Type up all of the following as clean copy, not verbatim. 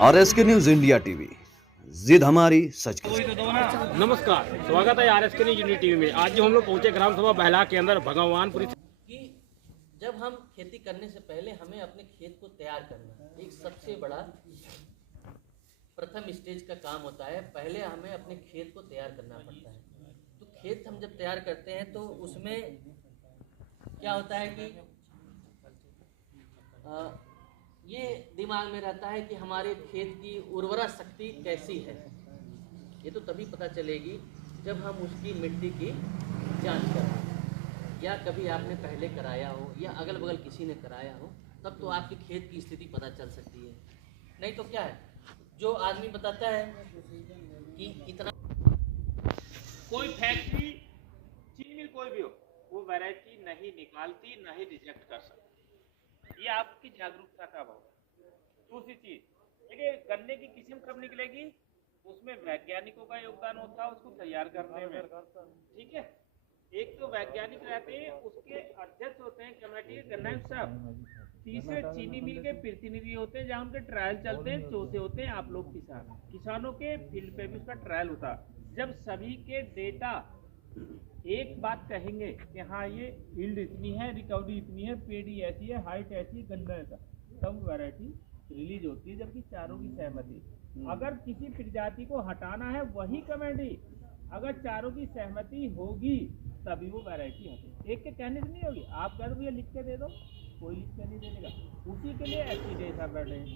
RSK news India TV, जिद हमारी सच की। नमस्कार, स्वागत है RSK न्यूज इंडिया टीवी में। आज जो हम लोग पहुंचे ग्राम सभा बहला के अंदर भगवानपुरी कि जब हम खेती करने से पहले हमें अपने खेत को तैयार करना एक सबसे बड़ा प्रथम स्टेज का काम होता है। पहले हमें अपने खेत को तैयार करना पड़ता है। तो खेत हम जब तैयार करते हैं तो उसमें क्या होता है कि ये दिमाग में रहता है कि हमारे खेत की उर्वरा शक्ति कैसी है। ये तो तभी पता चलेगी जब हम उसकी मिट्टी की जांच करें, या कभी आपने पहले कराया हो या अगल बगल किसी ने कराया हो, तब तो आपके खेत की स्थिति पता चल सकती है। नहीं तो क्या है, जो आदमी बताता है कि इतना कोई फैक्ट्री चीनी मिल कोई भी हो, वो वैरायटी नहीं निकालती, नहीं रिजेक्ट कर सकती। ये आपकी जागरूकता का भाव। दूसरी चीज, देखिए गन्ने की किस्म कब निकलेगी, उसमें वैज्ञानिकों का योगदान होता है उसको तैयार करने में। ठीक है, एक तो वैज्ञानिक रहते हैं, उसके अध्यक्ष होते हैं कमेटी के गन्ना साहब। तीसरे चीनी मिल के प्रतिनिधि होते हैं, जहाँ उनके ट्रायल चलते हैं। चौथे होते हैं आप लोग किसानों के फील्ड पे भी उसका ट्रायल होता है। जब सभी के डेटा एक बात कहेंगे कि हाँ ये यील्ड इतनी है, रिकवरी इतनी है, पेडी ऐसी है, हाइट ऐसी है, गन्ना ऐसा, तब वैरायटी रिलीज होती है। जबकि चारों की सहमति, अगर किसी प्रजाति को हटाना है वही कमेटी, अगर चारों की सहमति होगी तभी वो वैरायटी हटे। एक के कहने से नहीं होगी। आप कह दो लिख के दे दो, कोई लिख के नहीं दे देगा। उसी के लिए एसपी साहब बैठे हैं।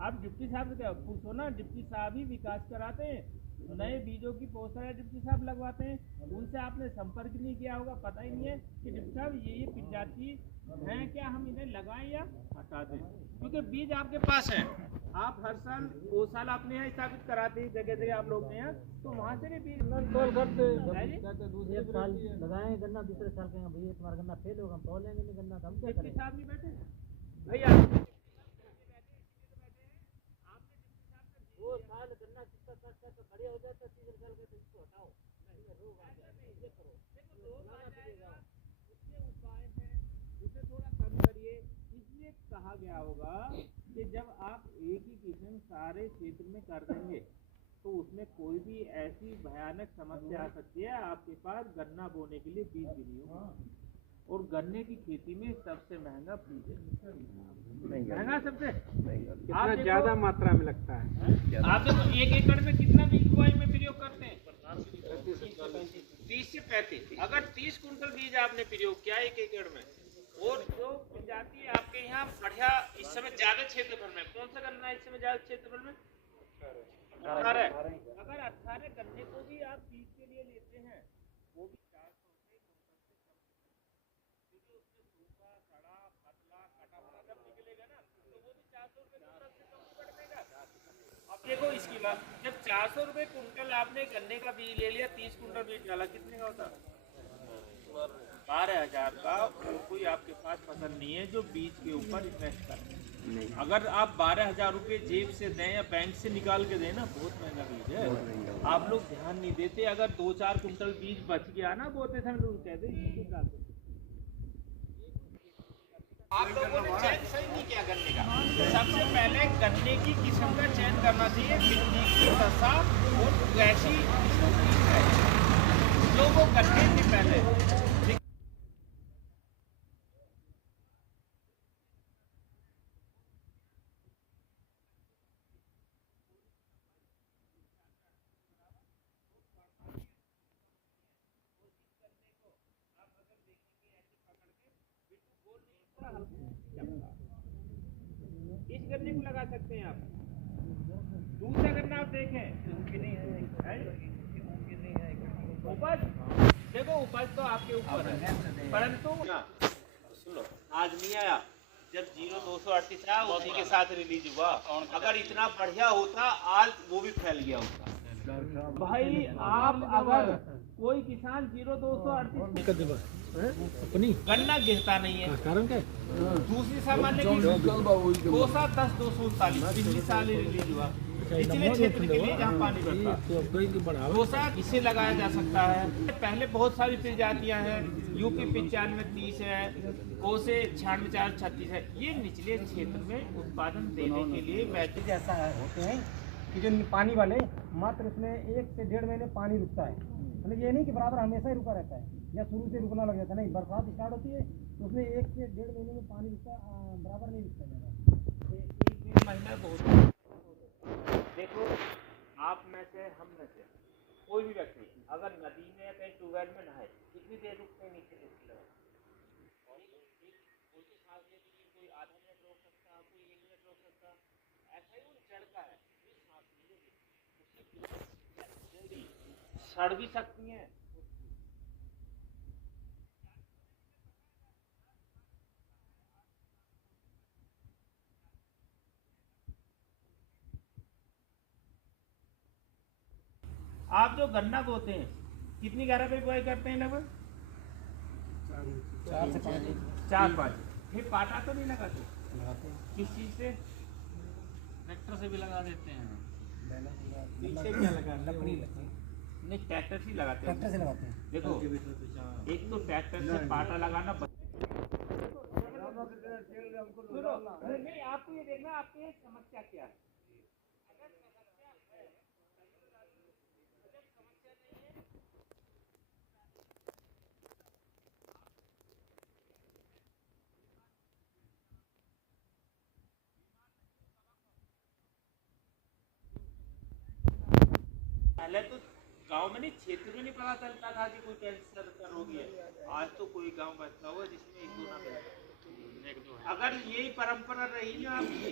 आप डिप्टी साहब से पूछो ना, डिप्टी साहब ही विकास कराते हैं, नए बीजों की पोस्टर है डिप्टी साहब लगवाते हैं। उनसे आपने संपर्क नहीं किया होगा, पता ही नहीं है कि डिप्टी साहब ये प्रजाति हैं क्या, हम इन्हें लगाएं या हटा दें, क्योंकि बीज आपके पास है। आप हर साल 2 साल अपने यहाँ स्थापित कराते हैं, जगह जगह आप लोग हैं, तो वहाँ से भी बीज करते एक साल लगाए गन्ना, दूसरे साल कहेंगे भैया तुम्हारा गन्ना फेल होगा, हम तोड़ लेंगे नहीं गन्ना, तो हम क्या करें। साहब नहीं बैठे भैया, 2 साल गन्ना कितना कष्ट तो खड़े हो जाता, 3 साल का इसको हटाओ, रोग आ जाए, ये करो, उसके उपाय हैं, उसे थोड़ा कम करिए। इसलिए कहा गया होगा कि जब आप एक ही किस्म सारे क्षेत्र में कर देंगे तो उसमें कोई भी ऐसी भयानक समस्या आ सकती है, आपके पास गन्ना बोने के लिए बीज भी नहीं होगा। और गन्ने की खेती में सबसे महंगा बीज है, महंगा सबसे कितना ज्यादा मात्रा में लगता है। आप देखो 1 एकड़ में कितना बीज बुआई में प्रयोग करते हैं, 30 से 35। अगर 30 कुंटल बीज आपने प्रयोग किया 1 एकड़ में, और जो प्रजाति आपके यहाँ बढ़िया इस समय ज्यादा क्षेत्रफल में, कौन सा गन्ना इस समय ज्यादा क्षेत्रफल में, 18। अगर 18 गन्ने को भी आप बीज के लिए लेते हैं, वो भी 400 रुपए कुंटल से कम, क्योंकि उसमें सूखा सड़ा पतला कटा बना जब निकलेगा ना, तो वो भी 400 रुपए कुंटल से कम पड़ेगा। अब देखो इसकी बात, जब 400 रुपए कुंटल आपने गन्ने का बीज ले लिया, 30 कुंटल बीज डाला, कितने का होता है, 12,000 का। कोई आपके पास फसल नहीं है जो बीज के ऊपर इन्वेस्ट करे। अगर आप 12,000 रुपये जेब से दें या बैंक से निकाल के दें ना, बहुत महंगा बीज है। आप लोग ध्यान नहीं देते। अगर 2-4 कुंटल बीज बच गया ना बोते समय, तो कहते आप लोगों ने चयन सही नहीं किया गन्ने का। सबसे पहले गन्ने की किस्म का चयन करना चाहिए, मिट्टी की दशा और कैसी है जो वो गन्ने से पहले। इस गन्ने को लगा सकते हैं आप। दूसरा गन्ना आप देखें, उपज देखो, उपज तो आपके ऊपर है, परंतु सुनो, आज नहीं आया, जब 0238 आया उसी के साथ रिलीज हुआ। अगर इतना बढ़िया होता आज वो भी फैल गया होता। भाई आप अगर कोई किसान 0238 गन्ना गिरता नहीं है, कारण क्या? दूसरी सामान्य की 210-239 पिछले साल ही रिलीज हुआ। निचले क्षेत्र के लिए जहाँ पानी बढ़ता है। दूसरा इसे लगाया जा सकता है। पहले बहुत सारी प्रजातियां हैं, यूपी 9530 है, कोसे 9636 है। ये निचले क्षेत्र में उत्पादन देने के लिए वैसे जैसा होते हैं कि जो पानी वाले मात्र उसमें 1 से 1.5 महीने पानी रुकता है। मतलब ये नहीं कि बराबर हमेशा ही रुका रहता है या शुरू से रुकना लग जाता है, नहीं, बरसात स्टार्ट होती है तो उसमें 1 से 1.5 महीने में पानी रुकता बराबर नहीं रुकता ज़्यादा। 1 महीना बहुत। देखो, आप में से हम में से कोई भी व्यक्ति अगर नदी में या कहीं ट्यूबवेल में नहाए, कितनी देर रुकते हैं नीचे देखते हैं? कोई तो सांस लेने के लिए कोई आधा मिनट रोक सकता है, कोई 1 मिनट रोक सकता है। ऐसा ही वो चढ़ता है, ये सांस लेंगे, उसकी जल्दी सड़ भी सकती हैं। आप जो गन्ना बोते हैं कितनी गहराई पे बुआई करते हैं? लगभग 4 से 5 4-5। फिर पाटा तो नहीं लगाते? किस चीज से? ट्रैक्टर से भी लगा देते हैं। पीछे क्या लगा, लकड़ी नहीं, ट्रैक्टर से लगाते हैं। ट्रैक्टर से लगाते हैं। देखो, एक तो ट्रैक्टर से पाटा लगाना नहीं, आपको ये देखना आपकी समस्या क्या है। पहले तो गांव में नहीं, क्षेत्र में नहीं पता चलता था कि कोई कैंसर का रोगी है। आज तो कोई गांव बचता हुआ जिसमें 1-2 ना मिले। अगर यही परंपरा रही ना आपकी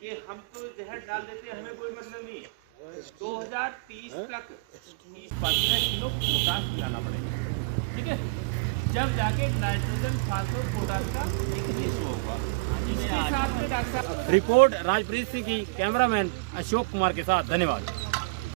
कि हम तो जहर डाल देते हैं, हमें कोई मतलब नहीं, 2030 तक 30-15 किलो पोटाश मिलाना पड़ेगा, ठीक है? जब जाके नाइट्रोजन फास्फोरस पोटाश का एक रेशो होगा। इसके साथ में डॉक्टर रिपोर्ट राजप्रीत सिंह की, कैमरामैन अशोक कुमार के साथ। धन्यवाद।